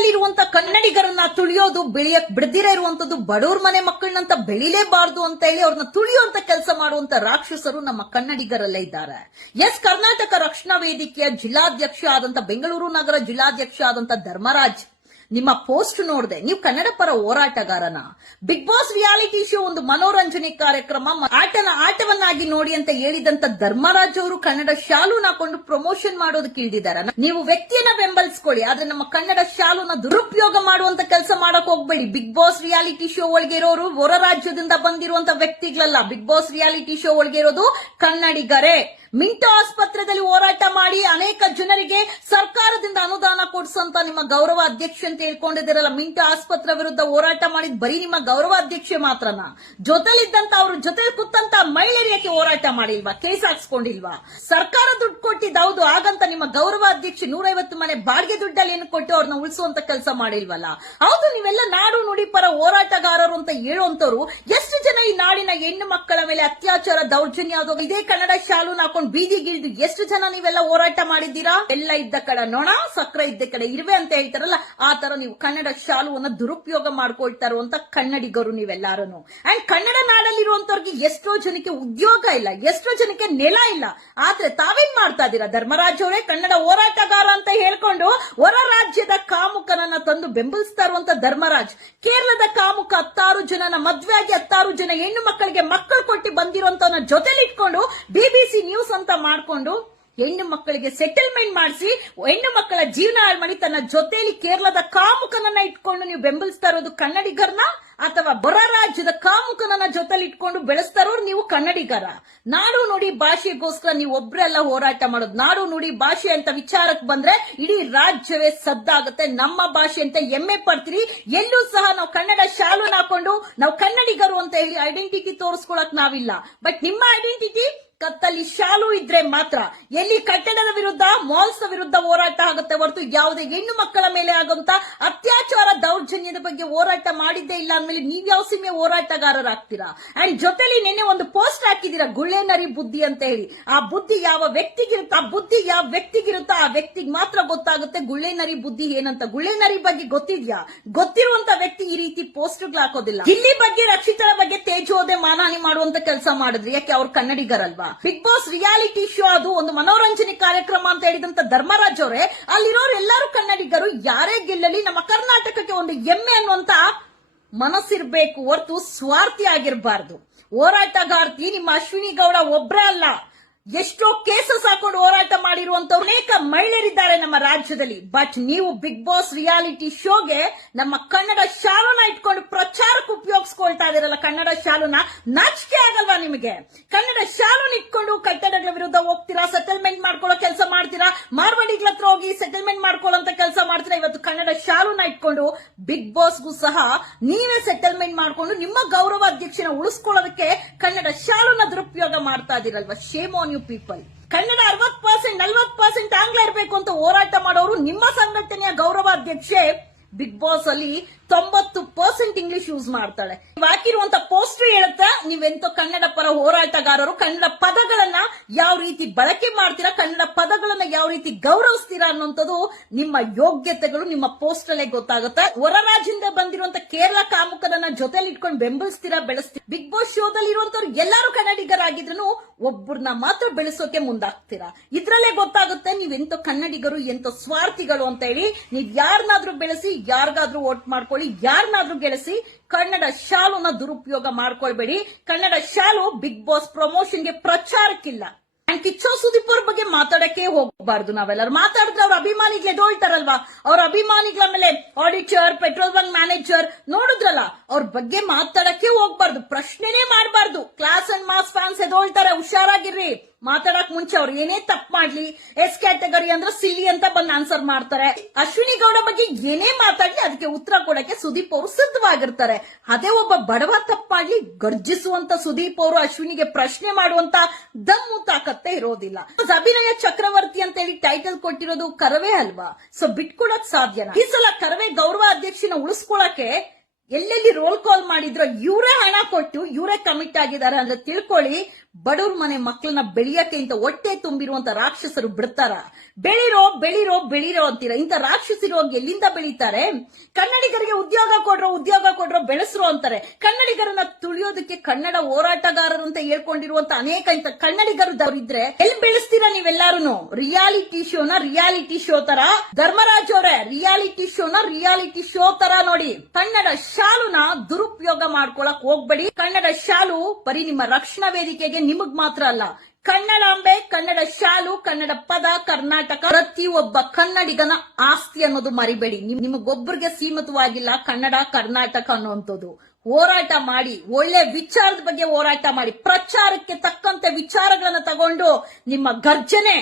ನಾಡಿನಲ್ಲಿರುವಂತ ಕನ್ನಡಿಗರನ್ನ ತುಳಿಯೋದು ಬೆಳೆಯಕ್ ಬಿಡದಿರ ಇರುವಂತದ್ದು ಬಡವ್ರ ಮನೆ ಮಕ್ಕಳನ್ನಂತ ಬೆಳಿಲೇಬಾರ್ದು ಅಂತ ಹೇಳಿ ಅವ್ರನ್ನ ತುಳಿಯುವಂತ ಕೆಲಸ ಮಾಡುವಂತ ರಾಕ್ಷಸರು ನಮ್ಮ ಕನ್ನಡಿಗರಲ್ಲೇ ಇದ್ದಾರೆ. ಎಸ್, ಕರ್ನಾಟಕ ರಕ್ಷಣಾ ವೇದಿಕೆಯ ಜಿಲ್ಲಾಧ್ಯಕ್ಷ ಆದಂತ ಬೆಂಗಳೂರು ನಗರ ಜಿಲ್ಲಾಧ್ಯಕ್ಷ ಆದಂತ ಧರ್ಮರಾಜ್ ನಿಮ್ಮ ಪೋಸ್ಟ್ ನೋಡಿದೆ. ನೀವು ಕನ್ನಡ ಪರ ಹೋರಾಟಗಾರನ. ಬಿಗ್ ಬಾಸ್ ರಿಯಾಲಿಟಿ ಶೋ ಒಂದು ಮನೋರಂಜನೆ ಕಾರ್ಯಕ್ರಮ, ಆಟವನ್ನಾಗಿ ನೋಡಿ ಅಂತ ಹೇಳಿದಂತ ಧರ್ಮರಾಜ್ ಅವರು ಕನ್ನಡ ಶಾಲೂನ ಹಾಕೊಂಡು ಪ್ರಮೋಷನ್ ಮಾಡೋದಕ್ಕೆ ಇಳಿದಿದ್ದಾರೆ. ನೀವು ವ್ಯಕ್ತಿಯನ್ನ ಬೆಂಬಲಿಸ್ಕೊಳ್ಳಿ, ಆದ್ರೆ ನಮ್ಮ ಕನ್ನಡ ಶಾಲೂನ ದುರುಪಯೋಗ ಮಾಡುವಂತ ಕೆಲಸ ಮಾಡಕ್ ಹೋಗ್ಬೇಡಿ. ಬಿಗ್ ಬಾಸ್ ರಿಯಾಲಿಟಿ ಶೋ ಒಳಗೆ ಇರೋರು ಹೊರ ರಾಜ್ಯದಿಂದ ಬಂದಿರುವಂತ ವ್ಯಕ್ತಿಗಳಲ್ಲ. ಬಿಗ್ ಬಾಸ್ ರಿಯಾಲಿಟಿ ಶೋ ಒಳಗೆ ಇರೋದು ಕನ್ನಡಿಗರೇ. ಮಿಂಟೋ ಆಸ್ಪತ್ರೆಯಲ್ಲಿ ಹೋರಾಟ ಮಾಡಿ ಅನೇಕ ಜನರಿಗೆ ಸರ್ಕಾರದಿಂದ ಅನುದಾನ ಕೊಡಿಸಂತ ನಿಮ್ಮ ಗೌರವ ಅಧ್ಯಕ್ಷ ಅಂತ ಹೇಳ್ಕೊಂಡಿದ್ದೀರಲ್ಲ, ಮಿಂಟೋ ಆಸ್ಪತ್ರೆ ವಿರುದ್ಧ ಹೋರಾಟ ಮಾಡಿದ್ ಬರೀ ನಿಮ್ಮ ಗೌರವ ಅಧ್ಯಕ್ಷೆ ಮಾತ್ರನಾ? ಜೊತೆಲಿದ್ದಂತ ಅವ್ರ ಜೊತೆ ಕೂತಂತ ಮಹಿಳೆಯರಿಗೆ ಹೋರಾಟ ಮಾಡಿಲ್ವಾ? ಕೇಸ್ ಹಾಕ್ಸ್ಕೊಂಡಿಲ್ವಾ? ಸರ್ಕಾರ ದುಡ್ಡು ಕೊಟ್ಟಿದ್ದು ಹೌದು, ಹಾಗಂತ ನಿಮ್ಮ ಗೌರವ ಅಧ್ಯಕ್ಷೆ 150 ಮನೆ ಬಾಡಿಗೆ ದುಡ್ಡಲ್ಲಿ ಏನು ಕೊಟ್ಟು ಅವ್ರನ್ನ ಉಳಿಸುವಂತ ಕೆಲಸ ಮಾಡಿಲ್ವಲ್ಲ? ಹೌದು, ನೀವೆಲ್ಲ ನಾಡು ನುಡಿ ಪರ ಹೋರಾಟಗಾರರು ಅಂತ ಹೇಳುವಂತವ್ರು ಎಷ್ಟು ಜನ ಈ ನಾಡಿನ ಹೆಣ್ಣು ಮಕ್ಕಳ ಮೇಲೆ ಅತ್ಯಾಚಾರ ದೌರ್ಜನ್ಯ ಆದೋಗ ಇದೇ ಕನ್ನಡ ಶಾಲೂನ ಹಾಕೊಂಡು ಬೀದಿಗಿಳಿದು ಎಷ್ಟು ಜನ ನೀವೆಲ್ಲ ಹೋರಾಟ ಮಾಡಿದ್ದೀರಾ? ಎಲ್ಲ ಇದ್ದ ಕಡೆ ನೊಣ, ಸಕ್ರೆ ಇದ್ದ ಕಡೆ ಇರುವೆ ಅಂತ ಹೇಳ್ತಾರಲ್ಲ, ಆ ತರ ನೀವು ಕನ್ನಡ ಶಾಲುವನ್ನ ದುರುಪಯೋಗ ಮಾಡ್ಕೊಳ್ತಾ ಇರುವಂತ ಕನ್ನಡಿಗರು ನೀವೆಲ್ಲಾರು. ಅಂಡ್ ಕನ್ನಡ ನಾಡಲ್ಲಿರುವಂತವ್ರಿಗೆ ಎಷ್ಟೋ ಜನಕ್ಕೆ ಉದ್ಯೋಗ ಇಲ್ಲ, ಎಷ್ಟೋ ಜನಕ್ಕೆ ನೆಲ ಇಲ್ಲ. ಆದ್ರೆ ತಾವೇನ್ ಮಾಡ್ತಾ ಇದ್ದೀರಾ? ಧರ್ಮರಾಜ್ ಅವರೇ ಕನ್ನಡ ಹೋರಾಟಗಾರ ಅಂತ ಹೇಳ್ಕೊಂಡು ಹೊರ ರಾಜ್ಯದ ಕಾಮುಕನನ್ನ ತಂದು ಬೆಂಬಲಿಸ್ತಾ ಇರುವಂತ ಧರ್ಮರಾಜ್, ಕೇರಳದ ಕಾಮುಕ 16 ಜನನ ಮದ್ವೆ ಆಗಿ 16 ಜನ ಹೆಣ್ಣು ಮಕ್ಕಳಿಗೆ ಮಕ್ಕಳು ಕೊಟ್ಟು ಬಂದಿರುವಂತವನ್ನ ಜೊತೆಲಿ ಇಟ್ಕೊಂಡು BBC ನ್ಯೂಸ್ ಅಂತ ಮಾಡ್ಕೊಂಡು ಹೆಣ್ಣು ಮಕ್ಕಳಿಗೆ ಸೆಟಲ್ಮೆಂಟ್ ಮಾಡಿಸಿ ಹೆಣ್ಣು ಮಕ್ಕಳ ಜೀವನ ಹಾಳು ಮಾಡಿ ತನ್ನ ಜೊತೆಲಿ ಕೇರಳದ ಕಾಮುಕನನ್ನ ಇಟ್ಕೊಂಡು ನೀವು ಬೆಂಬಲಿಸ್ತಾ ಇರೋದು ಕನ್ನಡಿಗರನ್ನ, ಅಥವಾ ಹೊರ ರಾಜ್ಯದ ಕಾಮುಕನನ್ನ ಜೊತೆಲಿ ಇಟ್ಕೊಂಡು ಬೆಳೆಸ್ತಾ ಇರೋರು ನೀವು ಕನ್ನಡಿಗರ? ನಾಡು ನುಡಿ ಭಾಷೆಗೋಸ್ಕರ ನೀವು ಒಬ್ರೆಲ್ಲ ಹೋರಾಟ ಮಾಡೋದು. ನಾಡು ನುಡಿ ಭಾಷೆ ಅಂತ ವಿಚಾರಕ್ಕೆ ಬಂದ್ರೆ ಇಡೀ ರಾಜ್ಯವೇ ಸದ್ದಾಗುತ್ತೆ. ನಮ್ಮ ಭಾಷೆ ಅಂತ ಹೆಮ್ಮೆ ಪಡ್ತೀರಿ. ಎಲ್ಲೂ ಸಹ ನಾವು ಕನ್ನಡ ಶಾಲೂನ ಹಾಕೊಂಡು ನಾವು ಕನ್ನಡಿಗರು ಅಂತ ಹೇಳಿ ಐಡೆಂಟಿಟಿ ತೋರಿಸ್ಕೊಳಕ್ ನಾವಿಲ್ಲ. ಬಟ್ ನಿಮ್ಮ ಐಡೆಂಟಿಟಿ ಕತ್ತಲ್ಲಿ ಶಾಲು ಇದ್ರೆ ಮಾತ್ರ. ಎಲ್ಲಿ ಕಟ್ಟಡದ ವಿರುದ್ಧ, ಮಾಲ್ಸ್ ವಿರುದ್ಧ ಹೋರಾಟ ಆಗುತ್ತೆ ಹೊರತು ಯಾವುದೇ ಹೆಣ್ಣು ಮಕ್ಕಳ ಮೇಲೆ ಆಗುವಂತ ಅತ್ಯಾಚಾರ ದೌರ್ಜನ್ಯದ ಬಗ್ಗೆ ಹೋರಾಟ ಮಾಡಿದ್ದೇ ಇಲ್ಲ ಅಂದ್ಮೇಲೆ ನೀವ್ಯಾವ ಸೀಮೆ ಹೋರಾಟಗಾರರಾಗ್ತೀರಾ? ಅಂಡ್ ಜೊತೆಲಿ ನಿನ್ನೆ ಒಂದು ಪೋಸ್ಟ್ ಹಾಕಿದೀರಾ, ಗುಳ್ಳೆನರಿ ಬುದ್ಧಿ ಅಂತ ಹೇಳಿ. ಆ ಬುದ್ಧಿ ಯಾವ ವ್ಯಕ್ತಿಗಿರುತ್ತೋ, ಆ ವ್ಯಕ್ತಿಗೆ ಮಾತ್ರ ಗೊತ್ತಾಗುತ್ತೆ ಗುಳ್ಳೆನರಿ ಬುದ್ಧಿ ಏನಂತ. ಗುಳ್ಳೆನರಿ ಬಗ್ಗೆ ಗೊತ್ತಿದ್ಯಾ? ಗೊತ್ತಿರುವಂತ ವ್ಯಕ್ತಿ ಈ ರೀತಿ ಪೋಸ್ಟ್ಗಳು ಹಾಕೋದಿಲ್ಲ. ಇಲ್ಲಿ ಬಗ್ಗೆ, ರಕ್ಷಿತರ ಬಗ್ಗೆ ತೇಜೋದೆ ಮಾನಹಾನಿ ಮಾಡುವಂತ ಕೆಲಸ ಮಾಡಿದ್ರಿ. ಯಾಕೆ? ಅವ್ರು ಕನ್ನಡಿಗರಲ್ವಾ? ಬಿಗ್ ಬಾಸ್ ರಿಯಾಲಿಟಿ ಶೋ ಅದು ಒಂದು ಮನೋರಂಜನೆ ಕಾರ್ಯಕ್ರಮ ಅಂತ ಹೇಳಿದಂತ ಧರ್ಮರಾಜ್ ಅವರೇ, ಅಲ್ಲಿರೋರು ಎಲ್ಲರೂ ಕನ್ನಡಿಗರು. ಯಾರೇ ಗೆಲ್ಲಲಿ ನಮ್ಮ ಕರ್ನಾಟಕಕ್ಕೆ ಒಂದು ಹೆಮ್ಮೆ ಅನ್ನುವಂತ ಮನಸ್ಸಿರ್ಬೇಕು ಹೊರತು ಸ್ವಾರ್ಥಿ ಆಗಿರಬಾರ್ದು. ಹೋರಾಟಗಾರ್ತಿ ನಿಮ್ಮ ಅಶ್ವಿನಿ ಗೌಡ ಒಬ್ರೇ ಅಲ್ಲ, ಎಷ್ಟೋ ಕೇಸಸ್ ಹಾಕೊಂಡು ಹೋರಾಟ ಮಾಡಿರುವಂತ ಅನೇಕ ಮಹಿಳೆಯರಿದ್ದಾರೆ ನಮ್ಮ ರಾಜ್ಯದಲ್ಲಿ. ಬಟ್ ನೀವು ಬಿಗ್ ಬಾಸ್ ರಿಯಾಲಿಟಿ ಶೋಗೆ ನಮ್ಮ ಕನ್ನಡ ಶಾಲೂನ ಇಟ್ಕೊಂಡು ಪ್ರಚಾರಕ್ಕೆ ಉಪಯೋಗಿಸ್ಕೊಳ್ತಾ ಇದೀರಲ್ಲ, ಕನ್ನಡ ಶಾಲೂನ. ನಾಚಿಕೆ ಆಗಲ್ವಾ ನಿಮಗೆ? ಕನ್ನಡ ಶಾಲೂನ ಇಟ್ಕೊಂಡು ಕಟ್ಟಡಗಳ ವಿರುದ್ಧ ಹೋಗ್ತೀರಾ, ಸೆಟಲ್ಮೆಂಟ್ ಮಾಡ್ಕೊಳ್ಳೋ ಕೆಲಸ ಮಾಡ್ತೀರಾ, ಮಾರ್ವಾಡಿಗಳ ಹತ್ರ ಹೋಗಿ ಸೆಟಲ್ಮೆಂಟ್ ಮಾಡ್ಕೊಳ್ಳೋ ಕೆಲಸ ಮಾಡ್ತೀರಾ. ಇವತ್ತು ಕನ್ನಡ ಶಾಲೂನ ಇಟ್ಕೊಂಡು ಬಿಗ್ ಬಾಸ್ಗೂ ಸಹ ನೀವೇ ಸೆಟಲ್ಮೆಂಟ್ ಮಾಡ್ಕೊಂಡು ನಿಮ್ಮ ಗೌರವ ಅಧ್ಯಕ್ಷನ ಉಳಿಸ್ಕೊಳ್ಳೋದಕ್ಕೆ ಕನ್ನಡ ಶಾಲೂನ ದುರುಪಯೋಗ ಮಾಡ್ತಾ ಇದೀರಲ್ವಾ? Shame on you people. Kannada 60%, 40% ಆಂಗ್ಲ ಇರಬೇಕು ಅಂತ ಹೋರಾಟ ಮಾಡೋರು ನಿಮ್ಮ ಸಂಘಟನೆಯ ಗೌರವ ಅಧ್ಯಕ್ಷೆ ಬಿಗ್ ಬಾಸ್ ಅಲ್ಲಿ 90% ಇಂಗ್ಲಿಷ್ ಯೂಸ್ ಮಾಡ್ತಾಳೆ. ಹಾಕಿರುವಂತ ಪೋಸ್ಟರ್ ಹೇಳುತ್ತಾ ನೀವೆಂತ ಕನ್ನಡ ಪರ ಹೋರಾಟಗಾರರು, ಕನ್ನಡ ಪದಗಳನ್ನ ಯಾವ ರೀತಿ ಬಳಕೆ ಮಾಡ್ತೀರಾ, ಕನ್ನಡ ಪದಗಳನ್ನ ಯಾವ ರೀತಿ ಗೌರವಿಸ್ತೀರಾ ಅನ್ನೋಂಥದ್ದು ನಿಮ್ಮ ಯೋಗ್ಯತೆಗಳು ನಿಮ್ಮ ಪೋಸ್ಟ್ ಅಲ್ಲೇ ಗೊತ್ತಾಗುತ್ತೆ. ಹೊರ ರಾಜ್ಯದಿಂದ ಬಂದಿರುವಂತ ಕೇರಳ ಕಾಮುಕರನ್ನ ಜೊತೆಲಿ ಇಟ್ಕೊಂಡು ಬೆಂಬಲಿಸ್ತೀರಾ, ಬೆಳೆಸ್ತೀರಾ. ಬಿಗ್ ಬಾಸ್ ಶೋದಲ್ಲಿ ಇರುವಂತವ್ರು ಎಲ್ಲರೂ ಕನ್ನಡಿಗರಾಗಿದ್ರು ಒಬ್ಬರನ್ನ ಮಾತ್ರ ಬೆಳೆಸೋಕೆ ಮುಂದಾಗ್ತೀರಾ. ಇದ್ರಲ್ಲೇ ಗೊತ್ತಾಗುತ್ತೆ ನೀವೆಂತ ಕನ್ನಡಿಗರು, ಎಂತ ಸ್ವಾರ್ಥಿಗಳು ಅಂತ ಹೇಳಿ. ನೀವ್ ಯಾರನ್ನಾದ್ರೂ ಬೆಳೆಸಿ, ಯಾರಿಗಾದ್ರೂ ವೋಟ್ ಮಾಡ್ಕೊಳ್ಳಿ, ಯಾರನ್ನಾದ್ರೂ ಗೆಲ್ಲಿಸಿ, ಕನ್ನಡ ಶಾಲೂನ ದುರುಪಯೋಗ ಮಾಡ್ಕೊಳ್ಬೇಡಿ. ಕನ್ನಡ ಶಾಲು ಬಿಗ್ ಬಾಸ್ ಪ್ರಮೋಷನ್ಗೆ ಪ್ರಚಾರಕ್ಕಿಲ್ಲ. ಕಿಚ್ಚೋ ಸುದೀಪ್ ಅವ್ರ ಬಗ್ಗೆ ಮಾತಾಡಕ್ಕೆ ಹೋಗಬಾರ್ದು. ನಾವೆಲ್ಲರೂ ಮಾತಾಡಿದ್ರೆ ಅವ್ರ ಅಭಿಮಾನಿಗಳು ಎದೋಳ್ತಾರಲ್ವಾ, ಅವ್ರ ಅಭಿಮಾನಿಗಳ ಮೇಲೆ ಆಡಿಟರ್, ಪೆಟ್ರೋಲ್ ಬಂಕ್ ಮ್ಯಾನೇಜರ್ ನೋಡಿದ್ರಲ್ಲ, ಅವ್ರ ಬಗ್ಗೆ ಮಾತಾಡಕ್ಕೆ ಹೋಗ್ಬಾರ್ದು, ಪ್ರಶ್ನೆನೇ ಮಾಡಬಾರ್ದು. ಕ್ಲಾಸ್ ಅಂಡ್ ಮಾಸ್ ಫ್ಯಾನ್ಸ್ ಎದೋಳ್ತಾರೆ, ಹುಷಾರಾಗಿರ್ರಿ. ಮಾತಾಡಕ್ ಮುಂಚೆ ಅವ್ರು ಏನೇ ತಪ್ಪು ಮಾಡ್ಲಿ, ಎಸ್ ಕ್ಯಾಟಗರಿ ಅಂದ್ರೆ ಸಿಲಿ ಅಂತ ಬಂದ್ ಆನ್ಸರ್ ಮಾಡ್ತಾರೆ. ಅಶ್ವಿನಿ ಗೌಡ ಬಗ್ಗೆ ಏನೇ ಮಾತಾಡ್ಲಿ ಅದಕ್ಕೆ ಉತ್ತರ ಕೊಡಕ್ಕೆ ಸುದೀಪ್ ಅವರು ಸಿದ್ಧವಾಗಿರ್ತಾರೆ. ಅದೇ ಒಬ್ಬ ಬಡವ ತಪ್ಪು ಮಾಡ್ಲಿ, ಗರ್ಜಿಸುವಂತ ಸುದೀಪ್ ಅವರು ಅಶ್ವಿನಿಗೆ ಪ್ರಶ್ನೆ ಮಾಡುವಂತ ದಮ್ಮು ತಾಕತ್ತೆ ಇರೋದಿಲ್ಲ. ಅಭಿನಯ ಚಕ್ರವರ್ತಿ ಅಂತ ಹೇಳಿ ಟೈಟಲ್ ಕೊಟ್ಟಿರೋದು ಕರವೇ ಅಲ್ವಾ? ಸೊ ಬಿಟ್ಕೊಡಕ್ ಸಾಧ್ಯನಾ? ಈ ಸಲ ಕರವೇ ಗೌರವ ಅಧ್ಯಕ್ಷನ ಉಳಿಸ್ಕೊಳಕ್ಕೆ ಎಲ್ಲೆಲ್ಲಿ ರೋಲ್ ಕಾಲ್ ಮಾಡಿದ್ರೋ ಇವರೇ ಹಣ ಕೊಟ್ಟು ಇವರೇ ಕಮಿಟ್ ಆಗಿದ್ದಾರೆ ಅಂದ್ರೆ ತಿಳ್ಕೊಳ್ಳಿ. ಬಡವ್ರ ಮನೆ ಮಕ್ಕಳನ್ನ ಬೆಳೆಯಕ್ಕೆ ಇಂತ ಹೊಟ್ಟೆ ತುಂಬಿರುವಂತ ರಾಕ್ಷಸರು ಬಿಡ್ತಾರ? ಬೆಳಿರೋ ಬೆಳಿರೋ ಬೆಳಿರೋ ಅಂತೀರ. ಇಂತ ರಾಕ್ಷಸರು ಹೋಗಿ ಎಲ್ಲಿಂದ ಬೆಳೀತಾರೆ? ಕನ್ನಡಿಗರಿಗೆ ಉದ್ಯೋಗ ಕೊಡ್ರೋ ಬೆಳೆಸ್ರು ಅಂತಾರೆ. ಕನ್ನಡಿಗರನ್ನ ತುಳಿಯೋದಕ್ಕೆ ಕನ್ನಡ ಹೋರಾಟಗಾರರು ಅಂತ ಹೇಳ್ಕೊಂಡಿರುವಂತ ಅನೇಕ ಇಂತ ಕನ್ನಡಿಗರು ಇದ್ರೆ ಎಲ್ಲಿ ಬೆಳೆಸ್ತೀರಾ ನೀವೆಲ್ಲಾರು? ರಿಯಾಲಿಟಿ ಶೋ ತರ ಧರ್ಮರಾಜ್ ಅವರೇ, ರಿಯಾಲಿಟಿ ಶೋ ತರ ನೋಡಿ. ಕನ್ನಡ ಶಾಲುನ ದುರುಪಯೋಗ ಮಾಡ್ಕೊಳಕ್ ಹೋಗ್ಬೇಡಿ. ಕನ್ನಡ ಶಾಲು ಬರೀ ನಿಮ್ಮ ರಕ್ಷಣಾ ವೇದಿಕೆಗೆ ನಿಮಗ್ ಮಾತ್ರ ಅಲ್ಲ, ಕನ್ನಡಾಂಬೆ, ಕನ್ನಡ ಶಾಲು, ಕನ್ನಡ ಪದ, ಕರ್ನಾಟಕ ಪ್ರತಿ ಒಬ್ಬ ಕನ್ನಡಿಗನ ಆಸ್ತಿ ಅನ್ನೋದು ಮರಿಬೇಡಿ. ನಿಮಗೊಬ್ಬರಿಗೆ ಸೀಮಿತವಾಗಿಲ್ಲ ಕನ್ನಡ ಕರ್ನಾಟಕ ಅನ್ನುವಂಥದ್ದು. ಹೋರಾಟ ಮಾಡಿ, ಒಳ್ಳೆ ವಿಚಾರದ ಬಗ್ಗೆ ಹೋರಾಟ ಮಾಡಿ, ಪ್ರಚಾರಕ್ಕೆ ತಕ್ಕಂತೆ ವಿಚಾರಗಳನ್ನ ತಗೊಂಡು ನಿಮ್ಮ ಗರ್ಜನೆ